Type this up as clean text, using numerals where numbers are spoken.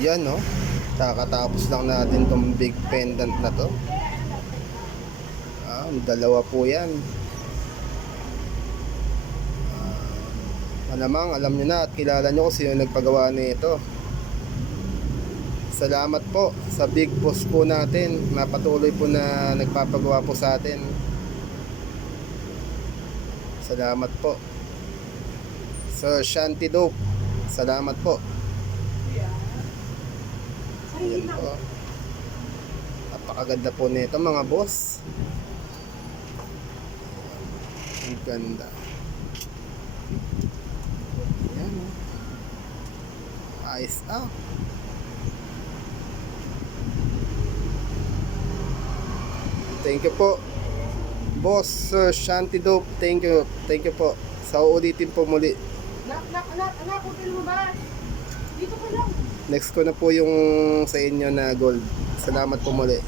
Yan, no? Kakatapos lang natin tong big pendant na to. Dalawa po yan. Malamang alam nyo na at kilala nyo kung sino nagpagawa nito. Salamat po sa big boss po natin na patuloy po na nagpapagawa po sa atin. Salamat po Sir Shanty Dope. Salamat po. Ayan po. Napakaganda po nito mga boss. Ang ganda. Ayan. Ayos ah. Thank you po Boss Sir Shanty Dope. Thank you po. Sa uulitin po muli. Anak, hotel mo ba? Dito ka lang. Next ko na po yung sa inyo na gold. Salamat po muli.